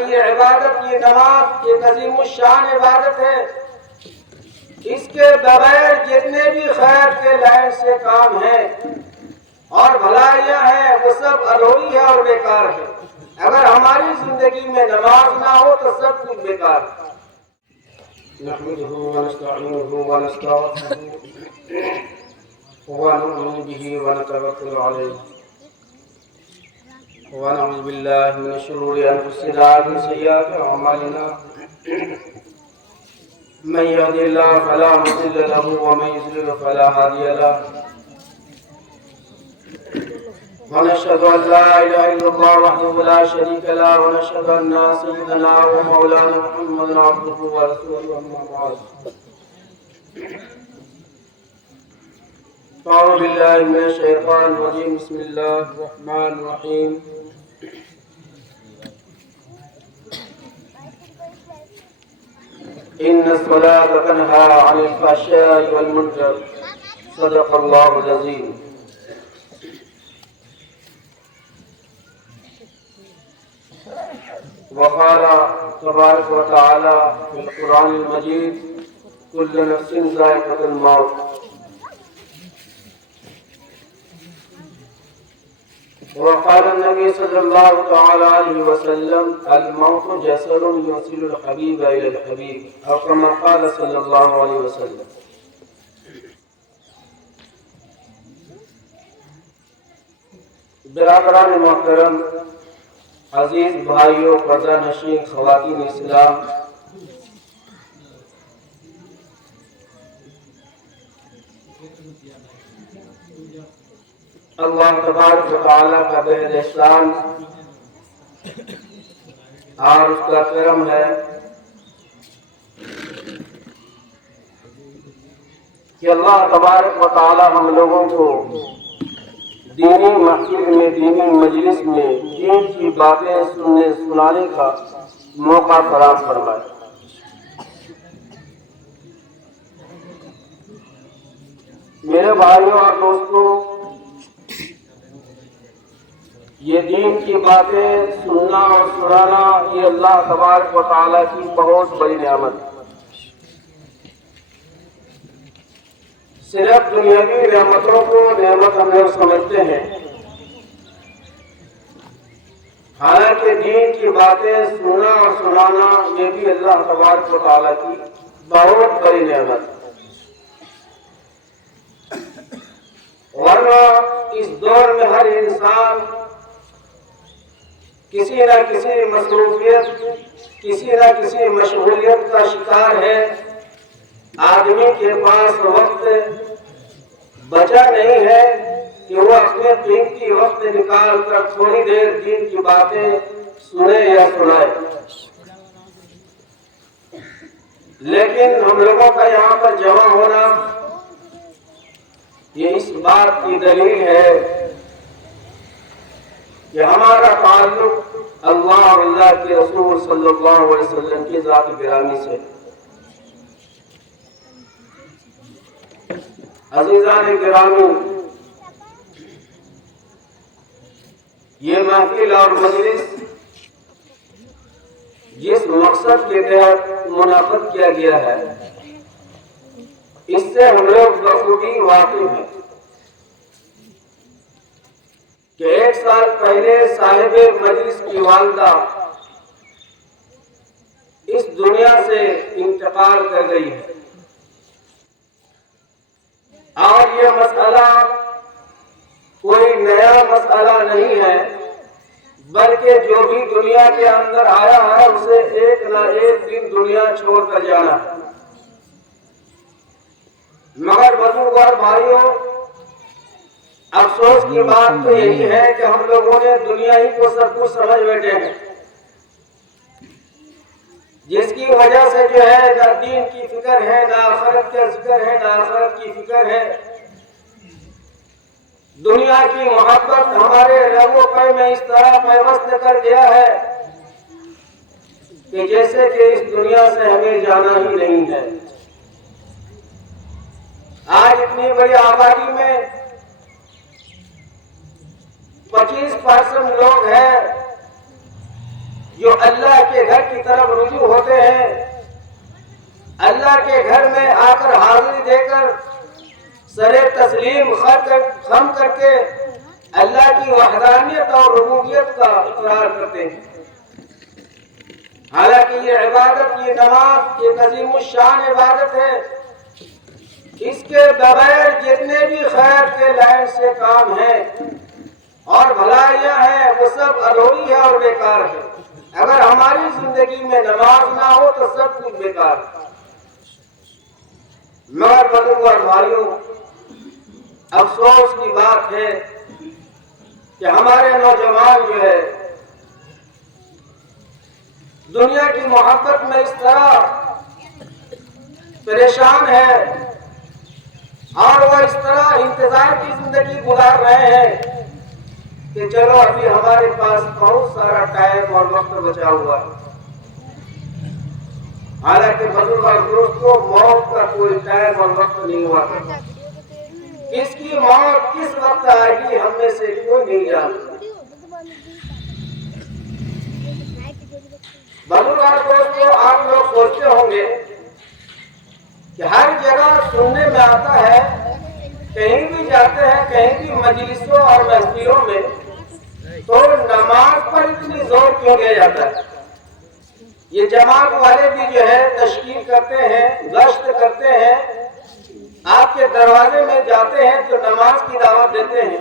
حالانکہ یہ عبادت، یہ نماز ایک عظیم الشان عبادت ہے، اس کے بغیر جتنے بھی خیر کے لائن سے کام ہیں اور بھلائیاں ہیں وہ سب ادھوری ہے اور بیکار ہے۔ اگر ہماری زندگی میں نماز نہ ہو تو سب کچھ بیکار ہے۔ نحمده ونستعینه ونستغفره ونؤمن به ونتوکل علیہ ونعوذ باللہ من شرور انفسنا ومن سیئات اعمالنا من يهد الله فلا مضل له ومن يضلل فلا هادي له ونشهد ان لا اله الا الله وحده لا شريك له ونشهد ان سيدنا ومولانا محمدا عبده ورسوله اما بعد أعوذ بالله من الشيطان الرجيم بسم الله الرحمن الرحيم إن الصلاة تنهى عن الفحشاء والمنكر صدق الله العظيم وقال تبارك وتعالى في القرآن المجيد كل نفس ذائقة الموت وقال النبي صلى الله تعالى عليه وسلم الموت جسر يوصل الحبيب إلى الحبيب أو كما قال صلى الله عليه وسلم۔ برادران محترم، عزیز بھائیوں، پردہ نشین خواتین اسلام، اللہ تبارک و تعالیٰ کا بہت احسان اور اس کا کرم ہے کہ اللہ تبارک و تعالیٰ ہم لوگوں کو دینی محفل میں، دینی مجلس میں دین کی باتیں سننے سنانے کا موقع فراہم فرمائے۔ میرے بھائیوں اور دوستوں، یہ دین کی باتیں سننا اور سنانا یہ اللہ تبارک و تعالیٰ کی بہت بڑی نعمت ہے۔ صرف دنیاوی نعمتوں کو نعمت ہم لوگ سمجھتے ہیں، حالانکہ دین کی باتیں سننا اور سنانا یہ بھی اللہ تبارک و تعالیٰ کی بہت بڑی نعمت ہے۔ ورنہ اس دور میں ہر انسان کسی نہ کسی مصروفیت، کسی نہ کسی مشغولیت کا شکار ہے۔ آدمی کے پاس وقت بچا نہیں ہے کہ وہ اپنے قیمتی وقت نکال کر تھوڑی دیر دین کی باتیں سنے یا سنائے۔ لیکن ہم لوگوں کا یہاں پر جمع ہونا یہ اس بات کی دلیل ہے کہ ہمارا تعلق اللہ اور اللہ کے رسول صلی اللہ علیہ وسلم کی ذات گرامی سے۔ عزیزان گرامی، یہ محفل اور مجلس جس مقصد کے تحت منعقد کیا گیا ہے اس سے ہم لوگ بخوبی واقف ہیں کہ 1 سال پہلے صاحب مجلس کی والدہ اس دنیا سے انتقال کر گئی ہے، اور یہ مسئلہ کوئی نیا مسئلہ نہیں ہے، بلکہ جو بھی دنیا کے اندر آیا ہے اسے ایک نہ ایک دن دنیا چھوڑ کر جانا ہے۔ مگر بزرگوار بھائیوں، افسوس کی بات تو یہی ہے کہ ہم لوگوں نے دنیا ہی کو سب کچھ سمجھ بیٹھے ہیں، جس کی وجہ سے جو ہے نہ دین کی فکر ہے، نہ آخرت کا ذکر ہے، نہ آخرت کی فکر ہے۔ دنیا کی محبت ہمارے رگ و پے میں اس طرح پیوست کر گیا ہے کہ جیسے کہ اس دنیا سے ہمیں جانا ہی نہیں ہے۔ آج اتنی بڑی آبادی میں 25% لوگ ہیں جو اللہ کے گھر کی طرف رجوع ہوتے ہیں، اللہ کے گھر میں آ کر حاضری دے کر سر تسلیم خم کر کے اللہ کی وحدانیت اور ربوبیت کا اقرار کرتے ہیں۔ حالانکہ یہ عبادت، یہ نماز ایک عظیم الشان عبادت ہے، اس کے بغیر جتنے بھی خیر کے لائن سے کام ہیں اور بھلائیاں ہیں وہ سب ادھوری ہے اور بیکار ہے۔ اگر ہماری زندگی میں نماز نہ ہو تو سب کچھ بیکار ہے۔ مگر بزرگوں اور بھائیوں، افسوس کی بات ہے کہ ہمارے نوجوان جو ہے دنیا کی محبت میں اس طرح پریشان ہے اور وہ اس طرح انتظار کی زندگی گزار رہے ہیں کہ چلو ابھی ہمارے پاس بہت سارا ٹائم اور وقت بچا ہوا ہے۔ حالانکہ بزرگ اور دوستوں، موت کا کوئی ٹائم اور وقت نہیں ہوا کرتا۔ کس کی موت کس وقت آئے گی ہم میں سے کوئی نہیں جانتا۔ بزرگ اور دوستوں، آپ لوگ سوچتے ہوں گے کہ ہر جگہ سننے میں آتا ہے، کہیں بھی جاتے ہیں، کہیں بھی مجلسوں اور محفلوں میں، تو نماز پر اتنی زور کیوں دیا جاتا ہے؟ یہ جماعت والے بھی جو ہے تشکیل کرتے ہیں، گشت کرتے ہیں، آپ کے دروازے میں جاتے ہیں تو نماز کی دعوت دیتے ہیں۔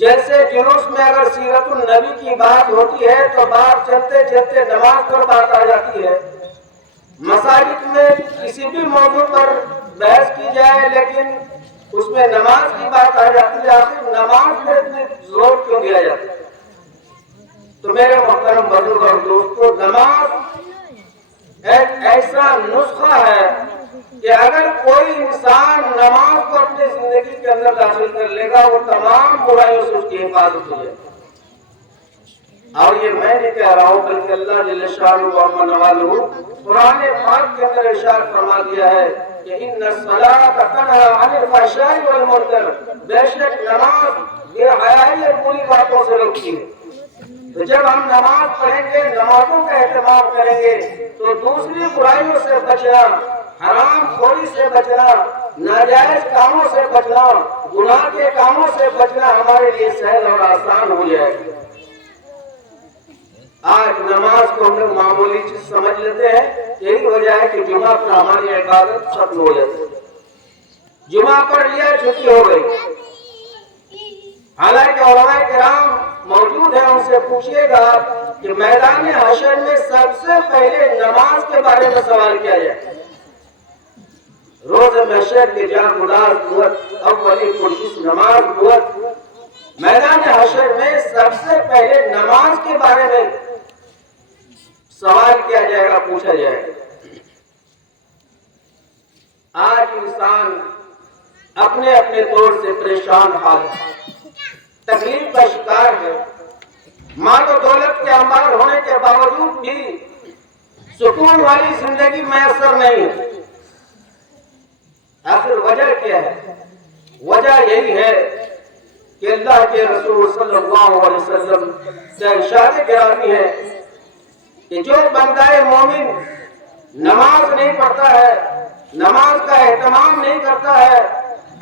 جیسے جلوس میں اگر سیرت النبی کی بات ہوتی ہے تو بات چلتے چلتے نماز پر بات آ جاتی ہے۔ مساجد میں کسی بھی موضوع پر بحث کی جائے لیکن اس میں نماز کی بات آ جاتی ہے۔ آخر نماز میں اتنے زور کیوں دیا جاتا ہے؟ تو میرے محترم بزرگ اور دوستو، نماز ایک ایسا نسخہ ہے کہ اگر کوئی انسان نماز کو اپنی زندگی کے اندر داخل کر لے گا وہ تمام برائیوں سے اس کی حفاظت ہو جائے گی۔ اور یہ میں نہیں کہہ رہا ہوں بلکہ اللہ جل شانہ و عظم نوالہ قرآن پاک کے اندر ارشاد فرما دیا ہے کہ ان الصلاۃ تنہی عن الفحشاء والمنکر، بے شک نماز بے حیائی اور بری باتوں سے روکتی ہے۔ تو جب ہم نماز پڑھیں گے، نمازوں کا اہتمام کریں گے تو دوسری برائیوں سے بچنا، حرام خوری سے بچنا، ناجائز کاموں سے بچنا، گناہ کے کاموں سے بچنا ہمارے لیے سہل اور آسان ہو جائے گا۔ آج نماز کو ہم لوگ معمولی چیز سمجھ لیتے ہیں، یہی وجہ ہے کہ جمعہ پر ہماری عبادت ختم ہو جاتی ہے۔ جمعہ پڑھ لیا، چھٹی ہو گئی۔ حالانکہ علماء کرام موجود ہیں، ان سے پوچھئے گا کہ میدان حشر میں سب سے پہلے نماز کے بارے میں سوال کیا جائے۔ روز محشر کے جان گداز قوت اولی پرشش نماز قوت، میدان حشر میں سب سے پہلے نماز کے بارے میں سوال کیا جائے گا، پوچھا جائے گا۔ آج انسان اپنے اپنے طور سے پریشان حال ہے، تکلیف کا شکار ہے، مال و دولت کے انبار ہونے کے باوجود بھی سکون والی زندگی میسر نہیں ہے۔ آخر وجہ کیا ہے؟ وجہ یہی ہے کہ اللہ کے رسول صلی اللہ علیہ وسلم سے ارشاد گرامی ہے کہ جو بندہ مومن نماز نہیں پڑھتا ہے، نماز کا اہتمام نہیں کرتا ہے،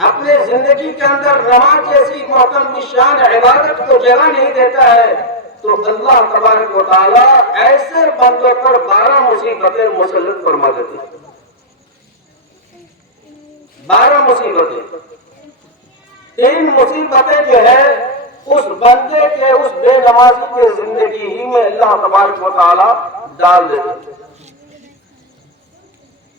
اپنے زندگی کے اندر نماز جیسی محترم شان عبادت کو جگہ نہیں دیتا ہے، تو اللہ تبارک و تعالیٰ ایسے بندوں پر 12 مصیبتیں مسلط فرما دیتے ہیں۔ 12 مصیبتیں، 3 مصیبتیں جو ہے اس بندے کے، اس بے نمازی کے زندگی ہی میں اللہ تبارک و تعالیٰ ڈال دیتے ہیں۔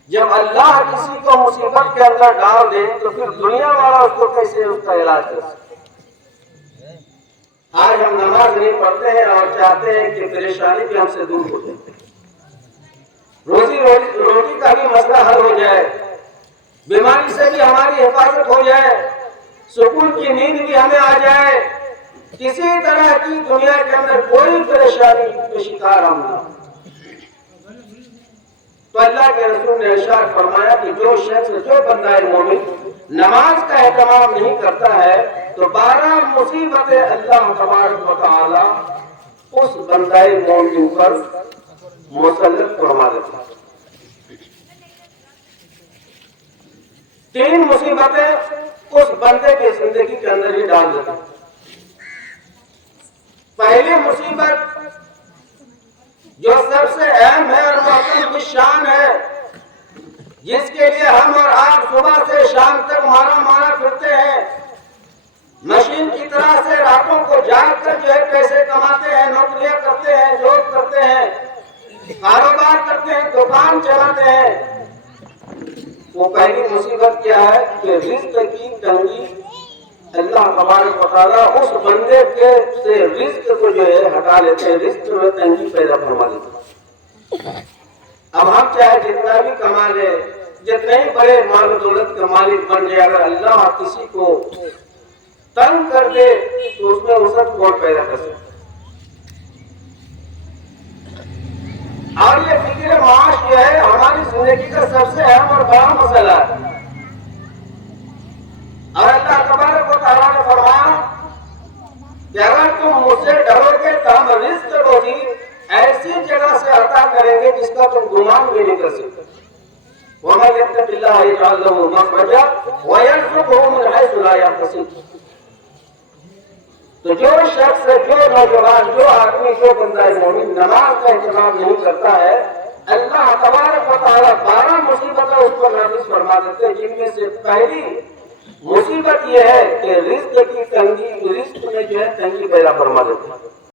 جب اللہ کسی کو مصیبت کے اندر ڈال دے تو پھر دنیا والا اس کو کیسے اس کا علاج کر سکے؟ آج ہم نماز نہیں پڑھتے ہیں اور چاہتے ہیں کہ پریشانی بھی ہم سے دور ہو جائے، روٹی کا بھی مسئلہ حل ہو جائے، بیماری سے بھی ہماری حفاظت ہو جائے، سکون کی نیند بھی ہمیں آ جائے، کسی طرح کی دنیا کے اندر کوئی پریشانی کا شکار ہم نہ۔ تو اللہ کے رسول نے ارشاد فرمایا کہ جو شخص، جو بندہ مومن نماز کا اہتمام نہیں کرتا ہے تو 12 مصیبتیں اللہ تبارک و تعالی اس بندہ مومن پر مسلط فرما دیتا ہے۔ 3 مصیبتیں اس بندے کی زندگی کے اندر ہی ڈال دیتا ہے۔ پہلی مصیبت جو سب سے اہم ہے اور محترم شان ہے، جس کے لیے ہم اور آپ صبح سے شام تک مارا پھرتے ہیں، مشین کی طرح سے راتوں کو جاگ کر جو ہے پیسے کماتے ہیں، نوکریاں کرتے ہیں، جاب کرتے ہیں، کاروبار کرتے ہیں، دکان چلاتے ہیں، وہ پہلی مصیبت کیا ہے کہ رزق کی تنگی اللہ تبارک و تعالیٰ اس بندے کے سے رزق کو جو ہے ہٹا لیتے ہیں، رزق میں تنگی پیدا فرما دیتے ہیں۔ اب ہم چاہے جتنا بھی کما لے، جتنے ہی بڑے مال و دولت کے مالک بن جائے، اگر اللہ کسی کو تنگ کر دے تو اس میں وسعت کون پیدا کر سکتا ہے؟ اور یہ فکر معاش جو ہے ہماری زندگی کا سب سے اہم اور بڑا مسئلہ ہے۔ اور اللہ تبارک و تعالیٰ نے فرمایا کہ اگر تم مجھ سے ڈرو گے تو ہم رزق روزی ایسی جگہ سے عطا کریں گے جس کا تم گمان بھی نہیں کر سکتے۔ وَمَن يَتَّقِ اللَّهَ يَجْعَل لَّهُ مَخْرَجًا وَيَرْزُقْهُ مِنْ حَيْثُ لَا يَحْتَسِبُ۔ تو جو شخص، جو نوجوان، جو آدمی، جو بندہ مومن نماز کا اہتمام نہیں کرتا ہے، اللہ تبارک و تعالیٰ 12 مصیبتیں اس پر نافذ فرما دیتے ہیں، جن میں سے پہلی مصیبت یہ ہے کہ رزق کی تنگی، رزق میں جو ہے تنگی پیدا فرما دیتے ہیں۔